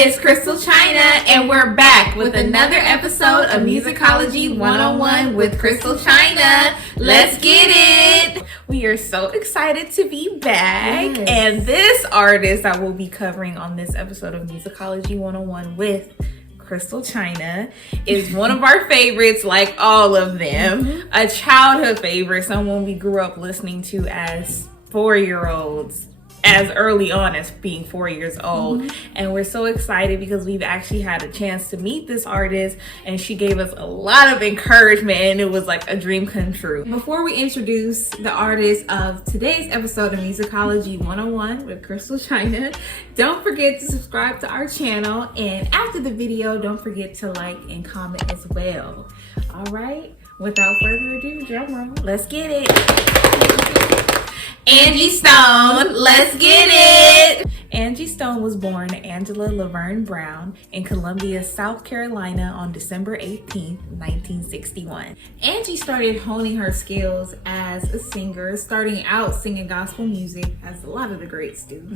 it's ChrystalChyna, and we're back with another episode of Musicology 101 with ChrystalChyna. Let's get it! We are so excited to be back, yes. And this artist I will be covering on this episode of Musicology 101 with ChrystalChyna is one of our favorites, like all of them. A childhood favorite, someone we grew up listening to as 4-year-olds, as early on as being 4 years old. And we're so excited because we've actually had a chance to meet this artist, and she gave us a lot of encouragement, and it was like a dream come true. Before we introduce the artist of today's episode of Musicology 101 with ChrystalChyna, don't forget to subscribe to our channel, and after the video, don't forget to like and comment as well. All right, without further ado, drum roll, let's get it. Angie Stone, let's get it! Angie Stone was born Angela Laverne Brown in Columbia, South Carolina on December 18th, 1961. Angie started honing her skills as a singer, starting out singing gospel music, as a lot of the greats do,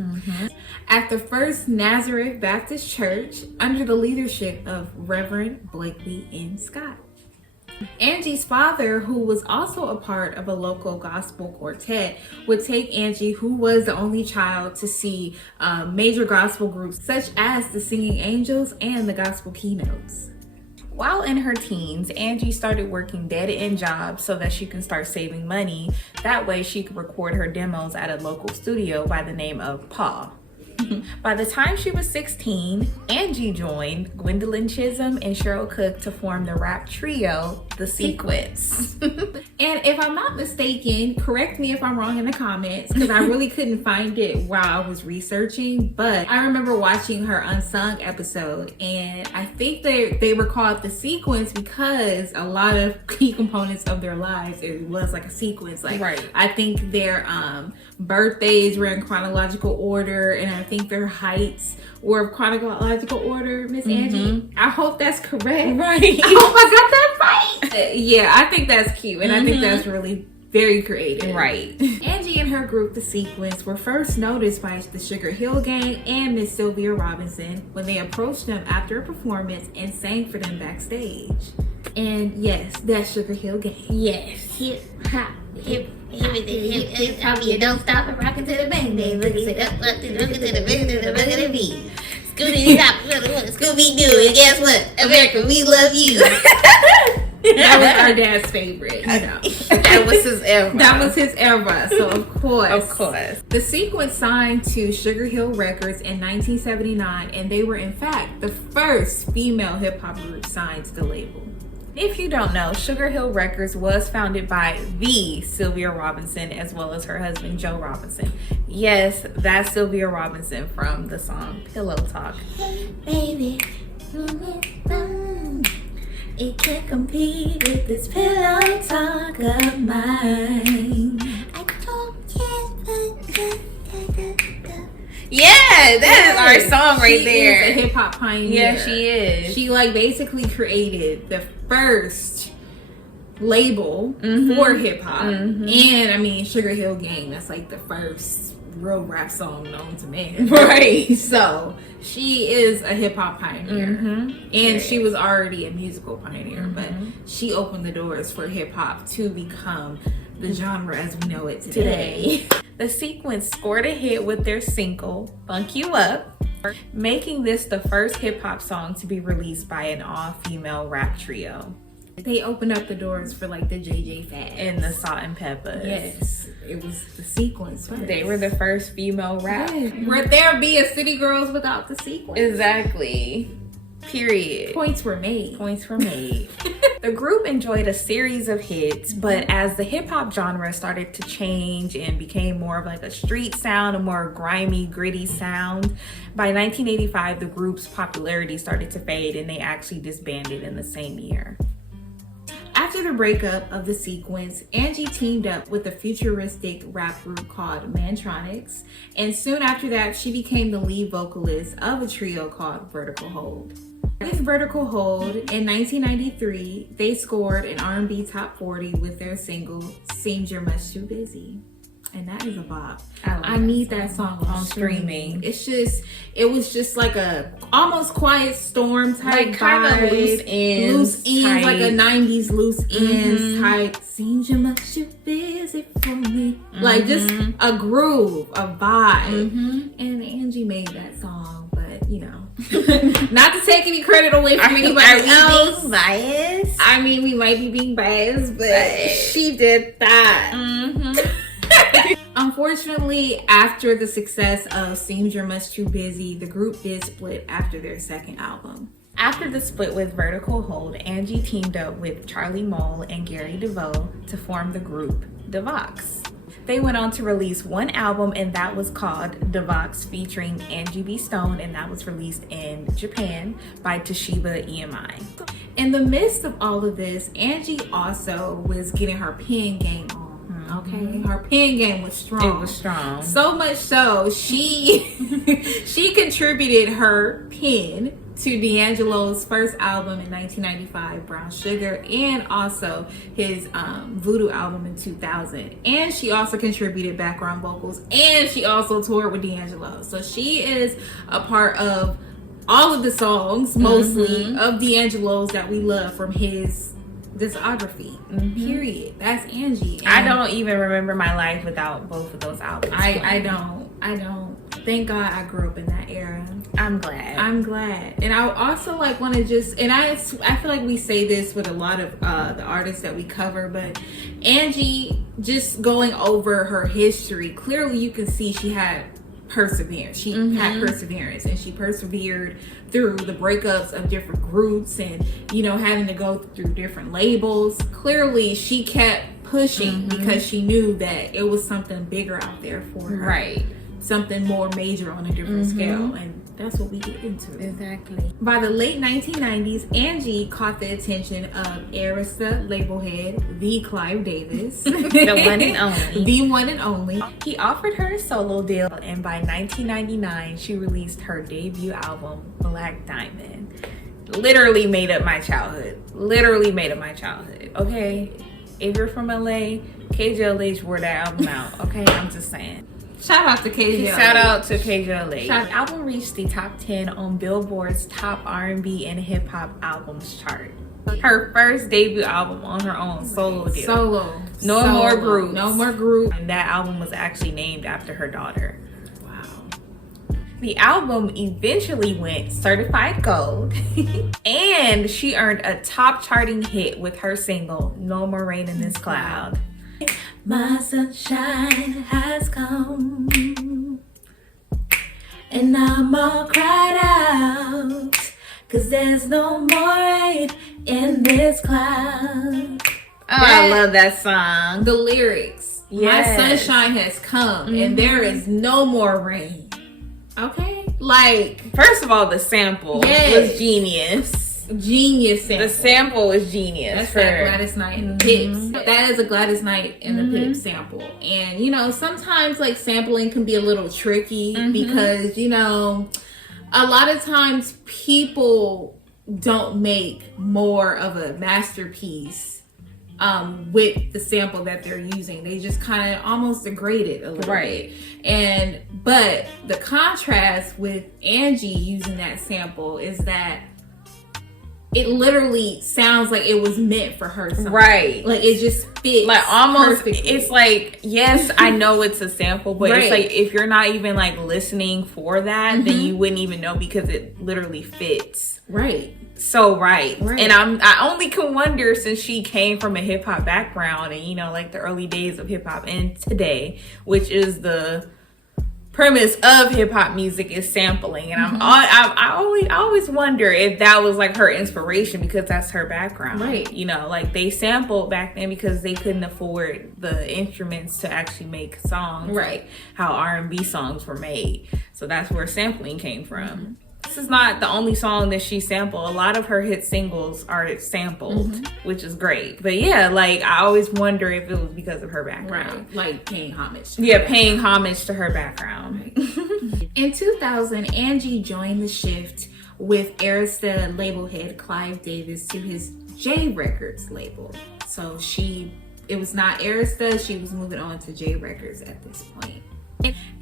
at the First Nazareth Baptist Church under the leadership of Reverend Blakely N. Scott. Angie's father, who was also a part of a local gospel quartet, would take Angie, who was the only child, to see major gospel groups such as the Singing Angels and the Gospel Keynotes. While in her teens, Angie started working dead-end jobs so that she can start saving money. That way she could record her demos at a local studio by the name of Paul. By the time she was 16, Angie joined Gwendolyn Chisholm and Cheryl Cook to form the rap trio, The Sequence. And if I'm not mistaken, correct me if I'm wrong in the comments, because I really couldn't find it while I was researching, but I remember watching her Unsung episode, and I think they were called The Sequence because a lot of key components of their lives, it was like a sequence. Like, right. I think their birthdays were in chronological order, and I think their heights were of chronological order, Miss Angie. I hope that's correct. Right. I hope I got that right. Yeah, I think that's cute, and I think that's really very creative. Right. Angie and her group, The Sequence, were first noticed by the Sugar Hill Gang and Miss Sylvia Robinson when they approached them after a performance and sang for them backstage. And yes, that's Sugar Hill Gang. Yes. Hip hop, hip hop, you don't stop and rockin' to the bang bang. Look at it up, look at the beat. Scooby stop, Scooby Doo, and guess what? America, we love you. That was our dad's favorite, you know. That was his era. That was his era, so of course. The Sequence signed to Sugar Hill Records in 1979, and they were in fact the first female hip-hop group signed to the label. If you don't know, Sugar Hill Records was founded by the Sylvia Robinson as well as her husband Joe Robinson. Yes, that's Sylvia Robinson from the song Pillow Talk. Hey baby, it can't compete with this pillow talk of mine. I don't care. Yeah, that is our song right there. She's a hip hop pioneer. Yeah, she is. She like basically created the first label for hip hop, and I mean Sugar Hill Gang. That's like the first real rap song known to man. Right. So she is a hip hop pioneer, and she was already a musical pioneer, but she opened the doors for hip hop to become the genre as we know it today. The Sequence scored a hit with their single, Funk You Up, making this the first hip-hop song to be released by an all-female rap trio. They opened up the doors for like the JJ Fad and the Salt and Peppers. Yes, it was The Sequence first. They were the first female rap. Yes. Would there be a City Girls without The Sequence? Exactly. Period. Points were made. The group enjoyed a series of hits, but as the hip-hop genre started to change and became more of like a street sound, a more grimy, gritty sound, by 1985 the group's popularity started to fade, and they actually disbanded in the same year. After the breakup of The Sequence, Angie teamed up with a futuristic rap group called Mantronics, and soon after that she became the lead vocalist of a trio called Vertical Hold. With Vertical Hold, in 1993, they scored an R&B Top 40 with their single, Seems You're Much Too Busy. and that is a bop. I need that song on streaming. It was just like a almost Quiet Storm type, like kind of loose ends, like a 90s loose ends type. Seems you much too busy for me. Like just a groove, a vibe. And Angie made that song, but you know, not to take any credit away from anybody else. Being biased? I mean, we might be being biased, but she did that. Unfortunately, after the success of Seems You're Much Too Busy, the group did split after their second album. After the split with Vertical Hold, Angie teamed up with Charlie Mole and Gary DeVoe to form the group DeVox. They went on to release one album, and that was called DeVox, featuring Angie B. Stone, and that was released in Japan by Toshiba EMI. In the midst of all of this, Angie also was getting her pen game on. Okay, her pen game was strong. It was strong. So much so, she contributed her pen to D'Angelo's first album in 1995, Brown Sugar, and also his Voodoo album in 2000. And she also contributed background vocals, and she also toured with D'Angelo. So she is a part of all of the songs, mostly, of D'Angelo's that we love from his discography. Period. That's Angie. And I don't even remember my life without both of those albums. I don't. Thank God I grew up in that era. I'm glad. And I also like want to just, and I feel like we say this with a lot of the artists that we cover, but Angie, just going over her history, clearly you can see she had perseverance. She had perseverance, and she persevered through the breakups of different groups, and you know, having to go through different labels. Clearly she kept pushing because she knew that it was something bigger out there for her, right? Something more major on a different scale, and that's what we get into. Exactly. By the late 1990s, Angie caught the attention of Arista label head, the Clive Davis. The one and only. The one and only. He offered her a solo deal, and by 1999, she released her debut album, Black Diamond. Literally made up my childhood. Okay? If you're from LA, KJLH wore that album out. Okay? I'm just saying. Shout out to KJLH. Shout out to KJLH. The album reached the top 10 on Billboard's top R&B and hip hop albums chart. Her first debut album on her own, solo deal. No more groups. And that album was actually named after her daughter. Wow. The album eventually went certified gold, and she earned a top charting hit with her single, No More Rain in This Cloud. My sunshine has come, and I'm all cried out, 'cause there's no more rain in this cloud. I love that song. The lyrics. Yes. My sunshine has come, and there is no more rain. Okay? Like, first of all, the sample was genius. Genius sample. The sample is genius. That's that Gladys Knight and the Pips. That is a Gladys Knight and the Pips sample. And you know, sometimes like sampling can be a little tricky because you know, a lot of times people don't make more of a masterpiece with the sample that they're using. They just kind of almost degrade it a little bit. But the contrast with Angie using that sample is that it literally sounds like it was meant for her. Right. Like it just fits. Like almost, perfectly. It's like, yes, I know it's a sample, but it's like if you're not even like listening for that, then you wouldn't even know because it literally fits. Right. So right. And I only can wonder, since she came from a hip hop background and you know, like the early days of hip hop and today, which is the premise of hip hop music is sampling, and I always wonder if that was like her inspiration because that's her background, right? You know, like they sampled back then because they couldn't afford the instruments to actually make songs, right? Like how R&B songs were made, so that's where sampling came from. This is not the only song that she sampled. A lot of her hit singles are sampled, which is great. But yeah, like I always wonder if it was because of her background. Right. Like paying homage. Paying homage to her background. In 2000, Angie joined the shift with Arista label head Clive Davis to his J Records label. So she it was not Arista. She was moving on to J Records at this point.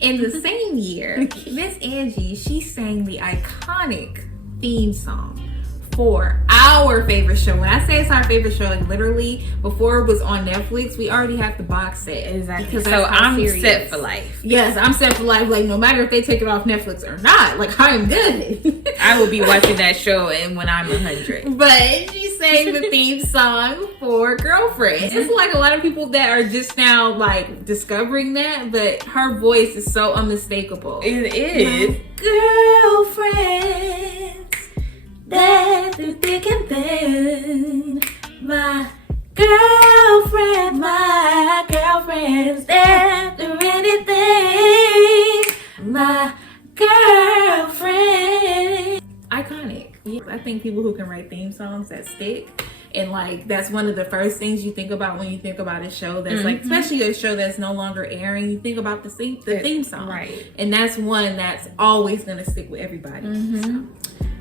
In the same year, Miss Angie, she sang the iconic theme song for our favorite show. When I say it's our favorite show, like literally before it was on Netflix, we already have the box set. Exactly. So I'm set for life. Yes, I'm set for life. Like no matter if they take it off Netflix or not, like I am good. I will be watching that show and when I'm 100. But she sang the theme song for Girlfriend. It's like a lot of people that are just now like discovering that, but her voice is so unmistakable. It is. Girlfriends that through thick and thin, my girlfriends that through anything, my girlfriend. Iconic. Yeah, I think people who can write theme songs that stick, and like that's one of the first things you think about when you think about a show that's like, especially a show that's no longer airing, you think about the theme song, right? And that's one that's always gonna stick with everybody. So.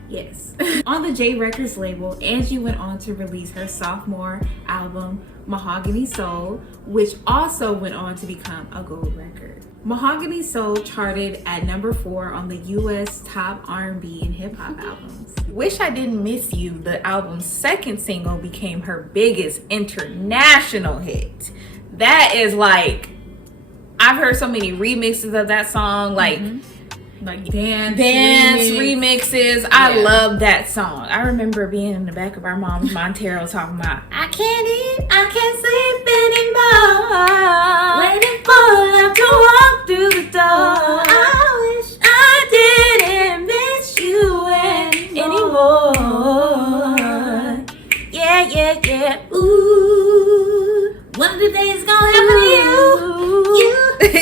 Yes. On the J Records label, Angie went on to release her sophomore album, Mahogany Soul, which also went on to become a gold record. Mahogany Soul charted at number 4 on the US top R&B and hip hop albums. Wish I Didn't Miss You, the album's second single, became her biggest international hit. That is like, I've heard so many remixes of that song, like dance remixes. I love that song. I remember being in the back of our mom's Montero talking about, I can't eat, I can't sleep anymore, waiting for love to walk through the door. I wish I didn't miss you anymore. Yeah. Ooh, one of the days gonna happen to you.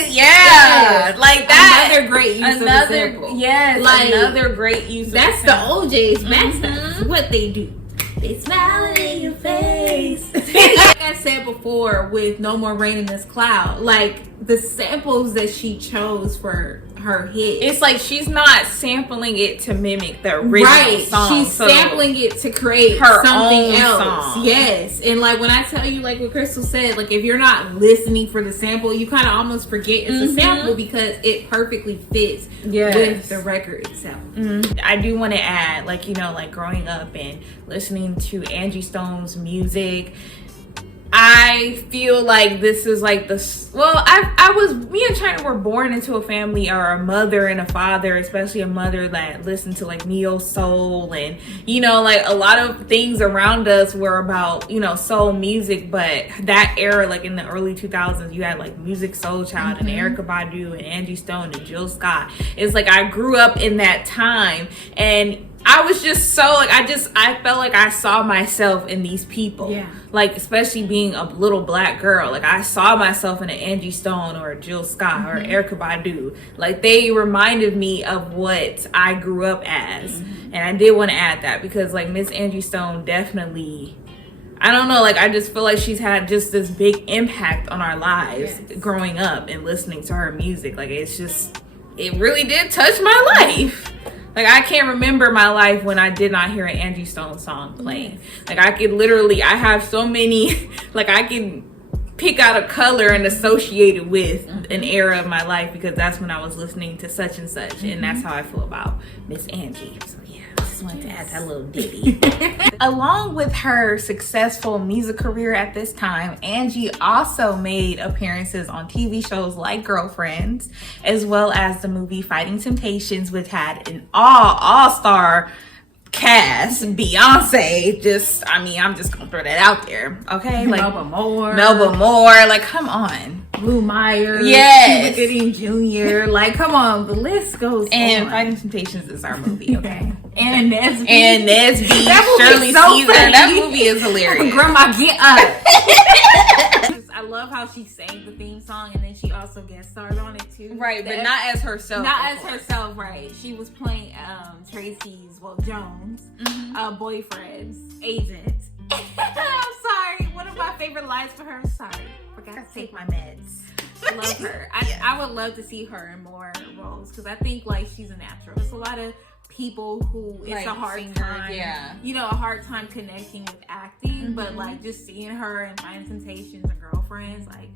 Yeah, like that. Another great use of the sample. Yes, like, another great use of that's the OJ's backstep. What they do. They smile in your face. Like I said before with No More Rain in This Cloud, like the samples that she chose for her hit. It's like she's not sampling it to mimic the original song. She's sampling it to create her something own else. Song. Yes. And like when I tell you, like what Crystal said, like if you're not listening for the sample, you kind of almost forget it's a sample because it perfectly fits with the record itself. I do want to add, like, you know, like growing up and listening to Angie Stone's music, I feel like this is like me and Chyna were born into a family, or a mother and a father, especially a mother that listened to like neo soul, and you know, like a lot of things around us were about, you know, soul music. But that era, like in the early 2000s, you had like Musicology and Erykah Badu and Angie Stone and Jill Scott. It's like I grew up in that time, and I was just so like, I felt like I saw myself in these people. Yeah. Like, especially being a little black girl, like I saw myself in an Angie Stone or a Jill Scott or Erykah Badu. Like they reminded me of what I grew up as. And I did want to add that because like Miss Angie Stone definitely, I don't know, like I just feel like she's had just this big impact on our lives growing up and listening to her music. Like it's just, it really did touch my life. Like, I can't remember my life when I did not hear an Angie Stone song playing. Like, I could literally, I have so many, like, I can pick out a color and associate it with an era of my life because that's when I was listening to such and such. And that's how I feel about Miss Angie. So, yeah, I just wanted to add that little ditty. Along with her successful music career at this time, Angie also made appearances on TV shows like Girlfriends, as well as the movie Fighting Temptations, which had an all-star cast. Beyonce, I'm just gonna throw that out there, okay? Like Melba Moore, like come on. Blue Meyer, yes, Cuba Gooding Jr., like come on, the list goes and on. Fighting Temptations is our movie, okay? And Nesby, that Shirley so Caesar, that movie is hilarious. Grandma, get up. I love how she sang the theme song and then she also guest starred on it too. Right, but not as herself. Right. She was playing Jones' boyfriend's agent. I'm sorry. One of my favorite lines for her. I'm sorry. Forgot to take my meds. Love her. I would love to see her in more roles because I think like she's a natural. There's a lot of people who it's like a hard singers, time, yeah. you know, a hard time connecting with acting, but like just seeing her in Fine Temptations and Girlfriends, like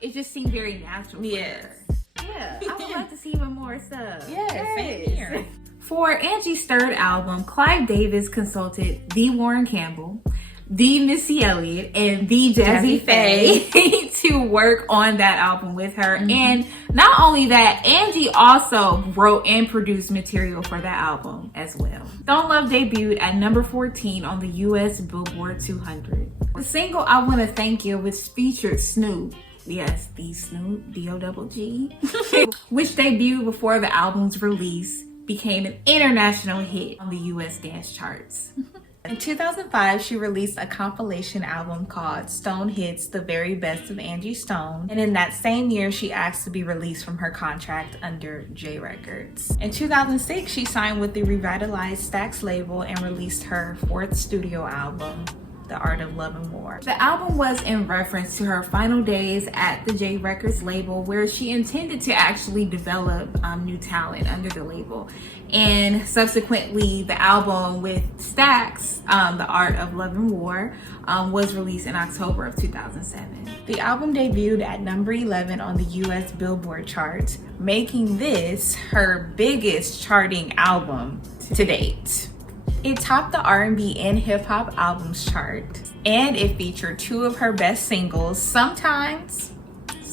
it just seemed very natural for her. Yeah, I would love to see even more stuff. Same here. For Angie's third album, Clive Davis consulted the Warren Campbell, the Missy Elliott, and the Jazzy Faye to work on that album with her. And not only that, Angie also wrote and produced material for that album as well. Stone Love debuted at number 14 on the US Billboard 200. The single I Want to Thank You, which featured Snoop. Yes, the Snoop, D-O-double-G, which debuted before the album's release, became an international hit on the US dance charts. In 2005, she released a compilation album called Stone Hits, The Very Best of Angie Stone. And in that same year, she asked to be released from her contract under J Records. In 2006, she signed with the revitalized Stax label and released her fourth studio album, The Art of Love and War. The album was in reference to her final days at the J Records label, where she intended to actually develop new talent under the label. And subsequently, the album with Stax, The Art of Love and War, was released in October of 2007. The album debuted at number 11 on the US Billboard chart, making this her biggest charting album to date. It topped the R&B and hip-hop albums chart, and it featured two of her best singles, Sometimes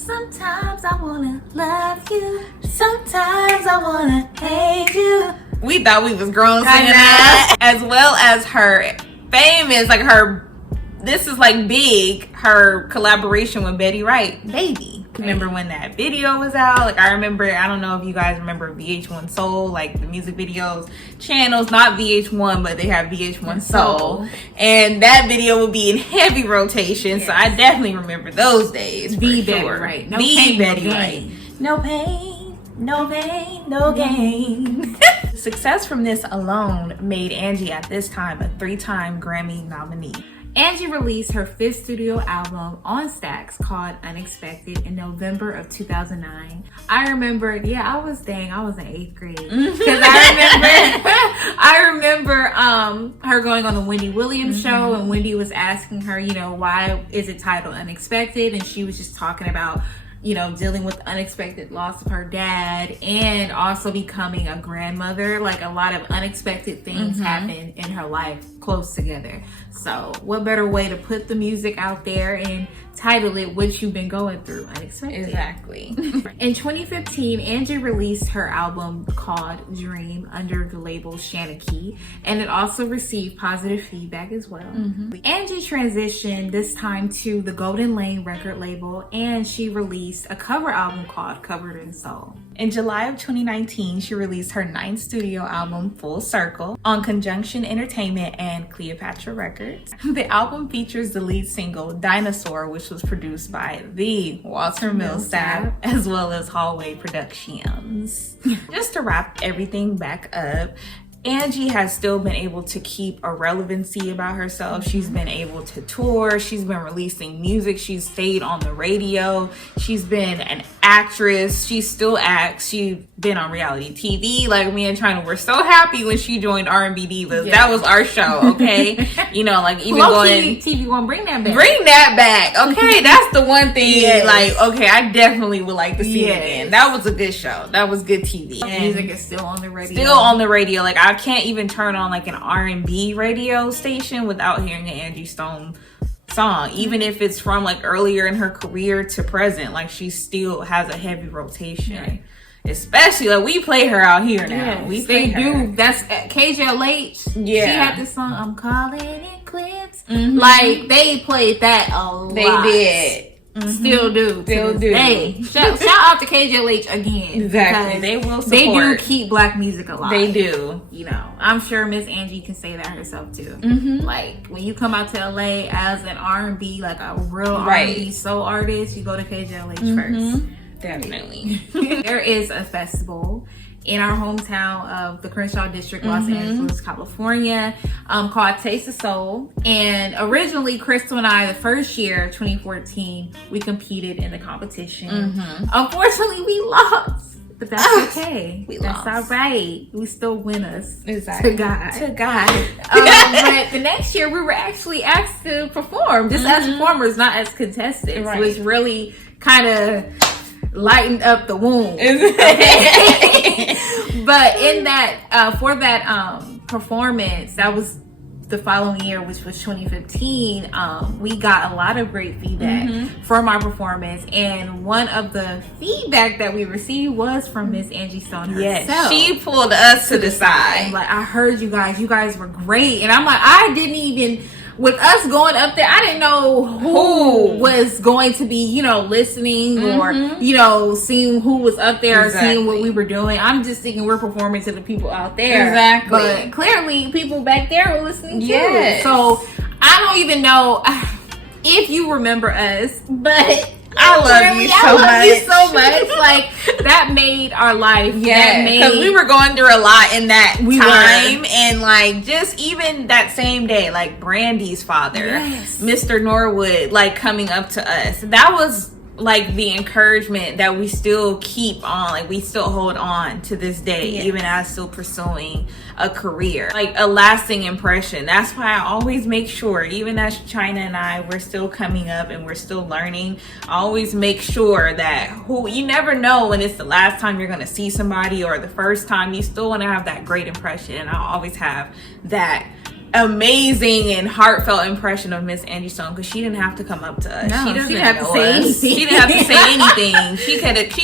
I Wanna Love You, Sometimes I Wanna Hate You. We thought we was grown singing that. As well as her famous, like this is like big, her collaboration with Betty Wright, Baby. Remember when that video was out? Like I remember, I don't know if you guys remember VH1 Soul, like the music videos channels, not VH1, but they have VH1 Soul. And that video would be in heavy rotation. So I definitely remember those days. The Betty Wright. No pain, Betty no Wright. gain. No pain, no pain, no gain. Success from this alone made Angie at this time a 3-time Grammy nominee. Angie released her fifth studio album on Stax called Unexpected in November of 2009. I remember, I was in 8th grade. Because I remember her going on the Wendy Williams show, and Wendy was asking her, why is it titled Unexpected? And she was just talking about, dealing with the unexpected loss of her dad and also becoming a grandmother. Like a lot of unexpected things happen in her life close together. So what better way to put the music out there and title it What You've Been Going Through, Unexpected. Exactly. In 2015, Angie released her album called Dream under the label Shanachie, and it also received positive feedback as well. Angie transitioned this time to the Golden Lane record label, and she released a cover album called Covered in Soul. In July of 2019, she released her 9th studio album, Full Circle, on Conjunction Entertainment and Cleopatra Records. The album features the lead single, Dinosaur, which was produced by the Walter Millsap, as well as Hallway Productions. Just to wrap everything back up, Angie has still been able to keep a relevancy about herself. She's been able to tour. She's been releasing music. She's stayed on the radio. She's been an actress. She still acts. She's been on reality TV. Like me and China were so happy when she joined R&B Divas. That was our show, okay? Like even going TV won't bring that back. Bring that back, okay? That's the one thing. Like, okay, I definitely would like to see it again. That was a good show. That was good TV. Music is still on the radio. Still on the radio. Like I can't even turn on like an R&B radio station without hearing an Angie Stone song, even if it's from like earlier in her career to present. Like she still has a heavy rotation. Especially like we play her out here now. We play her. That's KJLH. Yeah, she had this song, I'm Calling It Quits. Like they played that a lot. They did. Still do. Hey, shout out to KJLH again. Exactly. They will support. They do keep black music alive. They do. I'm sure Miss Angie can say that herself too. Like when you come out to LA as an R&B, like a real R&B soul artist, you go to KJLH first. Definitely. There is a festival in our hometown of the Crenshaw District, Los Angeles, California, called Taste of Soul. And originally, Crystal and I, the first year, 2014, we competed in the competition. Unfortunately, we lost. But that's okay. That's all right. We still winners. Exactly. To God. To God. But the next year, we were actually asked to perform, just as performers, not as contestants, Right. which really kind of lightened up the wound. But in that, for that performance, that was the following year, which was 2015, we got a lot of great feedback from our performance, and one of the feedback that we received was from Miss Angie Stone herself. Yes, she pulled us to the side. Like, I heard you guys were great, and I'm like, I didn't even, with us going up there, I didn't know who was going to be, listening or, seeing who was up there, or seeing what we were doing. I'm just thinking we're performing to the people out there. Exactly. But clearly, people back there were listening too. Yes. So, I don't even know if you remember us, but I love you so much. Like, that made our life. Yeah, because we were going through a lot in that time. And like, just even that same day, like Brandy's father, Mr. Norwood, like coming up to us, that was like the encouragement that we still keep on, like we still hold on to this day, even as still pursuing a career, like a lasting impression. That's why I always make sure, even as Chyna and I, we're still coming up and we're still learning, I always make sure that you never know when it's the last time you're going to see somebody or the first time. You still want to have that great impression, and I always have that amazing and heartfelt impression of Miss Angie Stone, because she didn't have to come up to us. No, she didn't have to say anything. She didn't have to say anything. She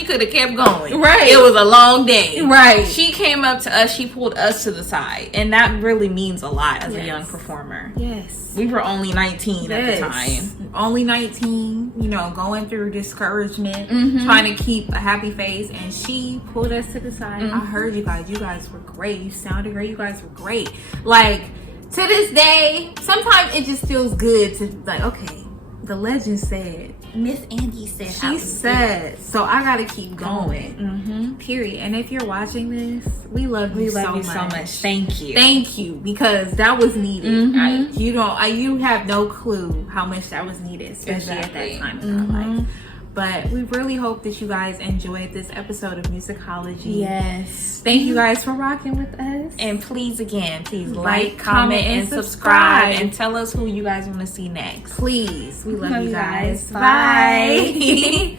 could have kept going. Right. It was a long day. Right. She came up to us. She pulled us to the side, and that really means a lot as a young performer. Yes. We were only 19 at the time. Only 19, going through discouragement, trying to keep a happy face, and she pulled us to the side. I heard you guys. You guys were great. You sounded great. You guys were great. Like, to this day, sometimes it just feels good to, like, okay, the legend said, Miss Angie said, she said, so I gotta keep going. Period. And if you're watching this, we love you so much. Thank you. Thank you, because that was needed. You have no clue how much that was needed, especially at that time in our life. But we really hope that you guys enjoyed this episode of Musicology. Yes. Thank you guys for rocking with us. And please like, comment, and subscribe. And tell us who you guys want to see next. Please. We love you guys. Bye.